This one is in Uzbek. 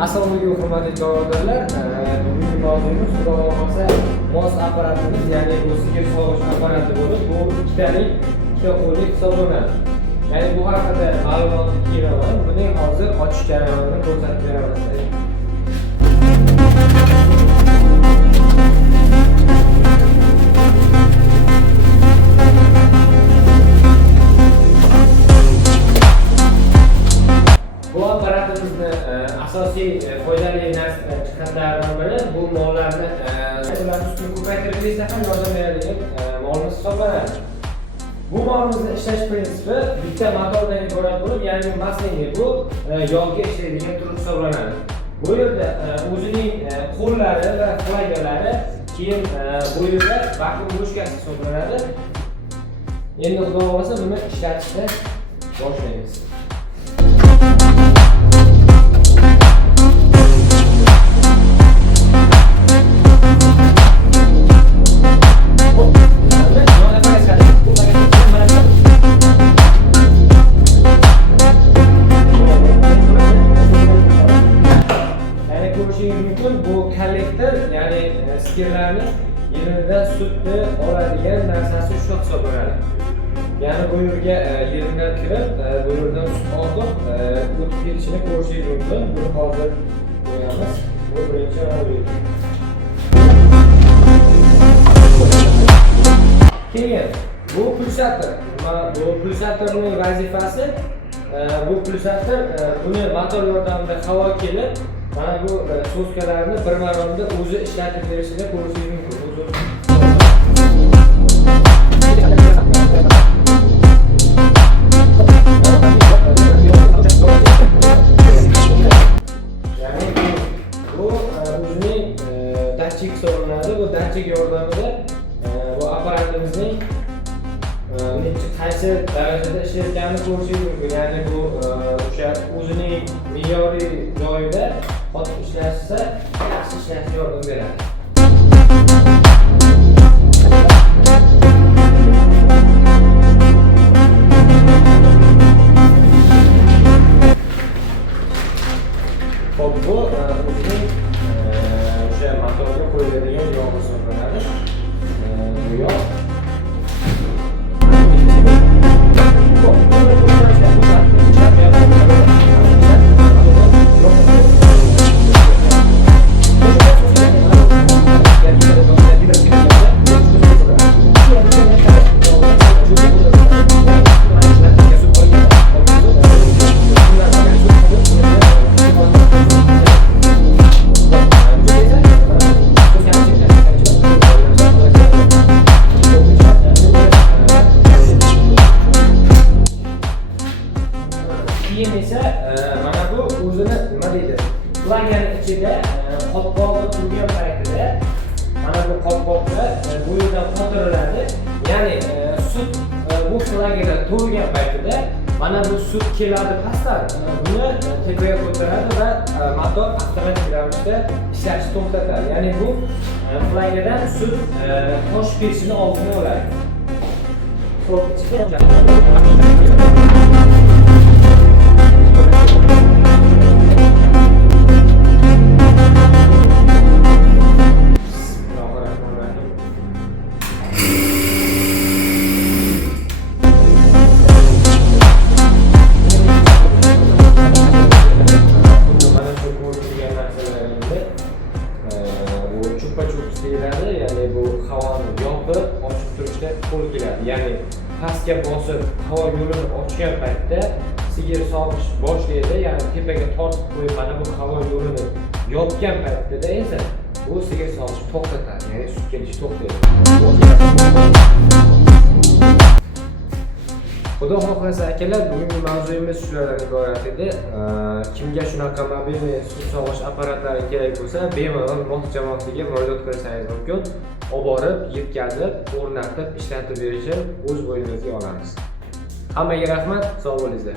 Assalomu alaykum hurmatli birodarlar. Bugungi mavzuimiz xudo xohlasa mos apparatimiz, ya'ni bu sigir sog'ish apparati bo'lib, bu ikkita qo'llik hisoblanadi. Ya'ni bu haqida ma'lumotni beraman. Buning hozir ochish jarayonini ko'rsatib beraman sizlarga. Asosiy foydali jihatlaridan biri bu mollarni sutini ko'paytirib bersa ham yordam beradigan molimiz hisoblanadi. Bu molimizni ishlash prinsipi bitta motordan iborat bo'lib, ya'ni maslingi bu yog'ga ishlaydigan tur hisoblanadi. Bu yerda o'zining qo'llari va flagalari, keyin bu yerda vakuum boshqasi hisoblanadi. Endi xudo xohlasa buni ishlatishni boshlaymiz. Bu kollektor, ya'ni sigirlarni yeridan sutni oladigan narsasi shu hisoblanadi. Ya'ni bu yerga yeridan kirib, bu yerdan sut olib, o'tib ketishini ko'rishingiz mumkin. Buni hozir qo'yamiz. Bu birinchi avlod. Keyin bu pulsator. Bu pulsatorning vazifasi, bu pulsator buni motor yordamida havo kelib, mana bu so'zkalarni bir maromda o'zi ishlatib berishini ko'rishingiz mumkin. Ya'ni bu o'zining datchik hisoblanadi. Bu datchik yordamida bu apparatimizning qaysi darajada ishlayotganini ko'rishingiz mumkin. Ya'ni bu o'sha o'zining me'yoriy joyida qotib ishlashsa, yaxshi ishlashga yordam beradi. Xo'p, bu o'zining o'sha motorga qo'yiladigan yog' hisoblanadi. Bu yog' esa mana bu o'zini nima deydi? Flagan ichida qopqog'i turgan paytida mana bu qopqoqda bu yerdan qotiriladi. Ya'ni sut bu flagada to'lgan paytida mana bu sut keladi pastdan. Buni tepaga ko'taradi va motor avtomatik ravishda ishlashni to'xtatadi. Ya'ni bu flagadan sut toshib ketishini oldini oladi. Ya'ni bu havoni yopib, ochib turishda qo'l keladi. Ya'ni pastga bosib, havo yo'lini ochgan paytda sigir sog'ish boshlaydi. Ya'ni tepaga tortib qo'yib, mana bu havo yo'lini yopgan paytda esa bu sigir sog'ish to'xtatadi. Ya'ni sut kelishi to'xtaydi. Xudo xohlasa akalar, bugungi mavzuyimiz shulardan iborat edi. Kimga shunaqa mobilniy sut sog'ish apparatlari kerak bo'lsa, bemalol mos jamoasiga murojaat qilsangiz mumkin. Olib borib, yetkazib, o'rnatib, ishlatib berishni o'z bo'ynimizga olamiz. Hammaga rahmat, sog' bo'linglar.